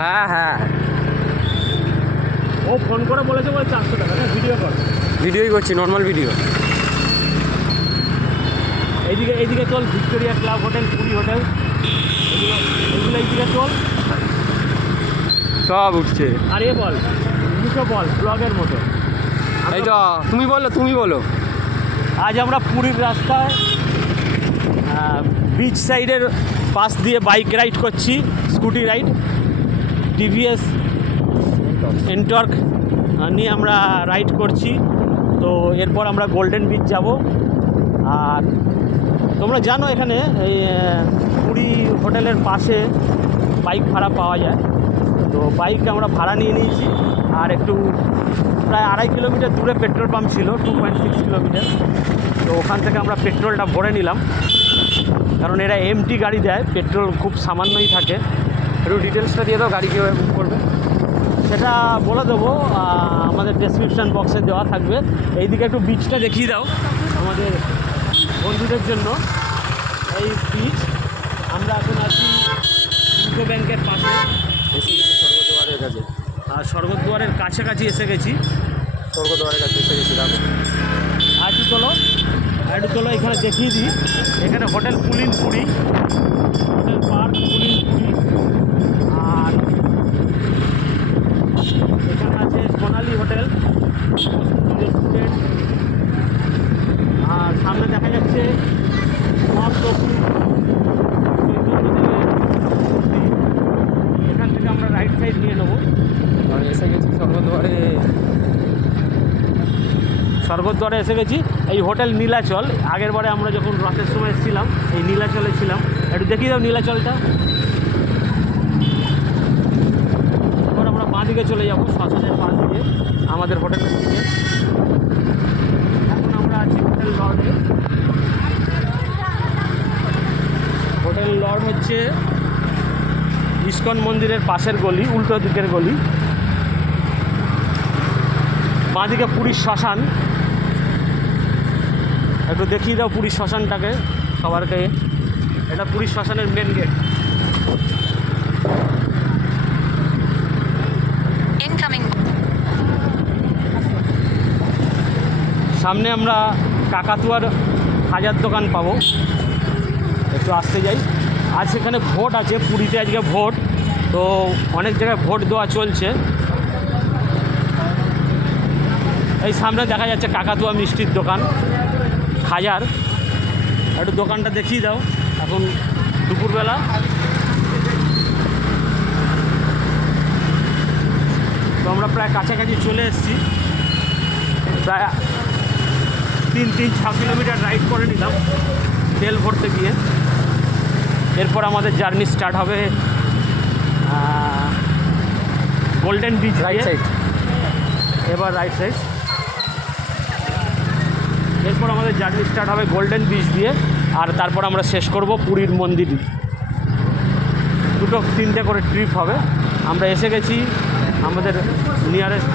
হ্যাঁ হ্যাঁ, ও ফোন করে বলেছে বলে 400 টাকা না, ভিডিও কল। ভিডিওই করছি, নর্মাল ভিডিও। এইদিকে চল, Victoria club hotel, Puri hotel, এগুলো এইদিকে চল। সব উঠছে। আর এ বল, মুখে বল ব্লগের মতো। এই তো তুমি বলো। আজ আমরা পুরীর রাস্তায় বিচ সাইডের পাশ দিয়ে বাইক রাইড করছি, স্কুটি রাইড, টিভিএস এনটর্ক নিয়ে আমরা রাইড করছি। তো এরপর আমরা গোল্ডেন বিচ যাব। আর তোমরা জানো এখানে এই পুরী হোটেলের পাশে বাইক ভাড়া পাওয়া যায়। তো বাইক আমরা ভাড়া নিয়ে নিয়েছি। আর একটু প্রায় 2.5 কিলোমিটার দূরে পেট্রোল পাম্প ছিল, 2.6 কিলোমিটার। তো ওখান থেকে আমরা পেট্রোলটা ভরে নিলাম, কারণ এরা এমটি গাড়ি দেয়, পেট্রোল খুব সামান্যই থাকে। একটু ডিটেলসটা দিয়ে দাও, গাড়ি কীভাবে বুক করবে সেটা বলে দেবো, আমাদের ডেসক্রিপশান বক্সে দেওয়া থাকবে। এইদিকে একটু বিচটা দেখিয়ে দাও আমাদের বন্ধুদের জন্য। এই বিচ, আমরা এখন আছি ইউকো ব্যাংকের পাশে, এসে গেছি স্বর্গদ্বারের কাছে। আর স্বর্গদ্বারের কাছাকাছি এসে গেছি। স্বর্গদ্বারের কাছে এসে গেছি, দেখো। একটু চলো এখানে দেখিয়ে দিই। এখানে হোটেল পুলিন পুরী, হোটেল পার্ক পুলিন পুরী। আর এখানে আছে সোনালি হোটেল, রেস্টুরেন্ট। আর সামনে দেখা যাচ্ছে মহাপ্রভু এখান থেকে আমরা রাইট সাইড নিয়ে নেবো। আর এসে গেছি স্বর্গদ্বারে এসে গেছি। এই হোটেল নীলাচল, আগের বারে আমরা যখন রথের সময় এসেছিলাম এই নীলাচলে ছিলাম। একটু দেখিয়ে দাও নীলাচলটা। এবার আমরা বাঁ দিকে চলে যাবো, শ্মশানের বাঁ দিকে আমাদের হোটেলের দিকে। এখন আমরা আছি হোটেল লর্ডে। হোটেল লর্ড হচ্ছে ইস্কন মন্দিরের পাশের গলি, উল্টো দিকের গলি। বাঁ দিকে পুরীর শ্মশান। একটু দেখিয়ে দাও পুরীর শ্মশানটাকে সবারকে। এটা পুরীর শ্মশানের মেন গেট। সামনে আমরা কাকাতুয়ার হাজার দোকান পাবো, একটু আসতে যাই। আজ সেখানে ভোট আছে, পুরীতে আজকে ভোট, তো অনেক জায়গায় ভোট দেওয়া চলছে। এই সামনে দেখা যাচ্ছে কাকাতুয়া মিষ্টির দোকান, হাজার। একটু দোকানটা দেখিয়ে দাও, এখন দুপুরবেলা। তো আমরা প্রায় কাছাকাছি চলে এসেছি, প্রায় 3-6 কিলোমিটার রাইড করে নিলাম তেল ভরতে গিয়ে। এরপর আমাদের জার্নি স্টার্ট হবে গোল্ডেন বিচ, রাইট সাইড। এবার রাইট সাইড। এরপর আমাদের জার্নি স্টার্ট হবে গোল্ডেন বিচ দিয়ে, আর তারপর আমরা শেষ করব পুরীর মন্দির। 2-3টে করে ট্রিপ হবে। আমরা এসে গেছি আমাদের নিয়ারেস্ট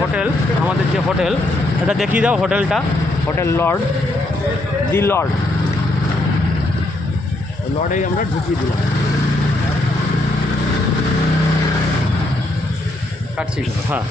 হোটেল, আমাদের যে হোটেল, এটা দেখিয়ে দাও হোটেলটা। হোটেল লর্ড, দি লর্ড। লর্ডেই আমরা ঢুকিয়ে দিলাম। কাটছি। হ্যাঁ।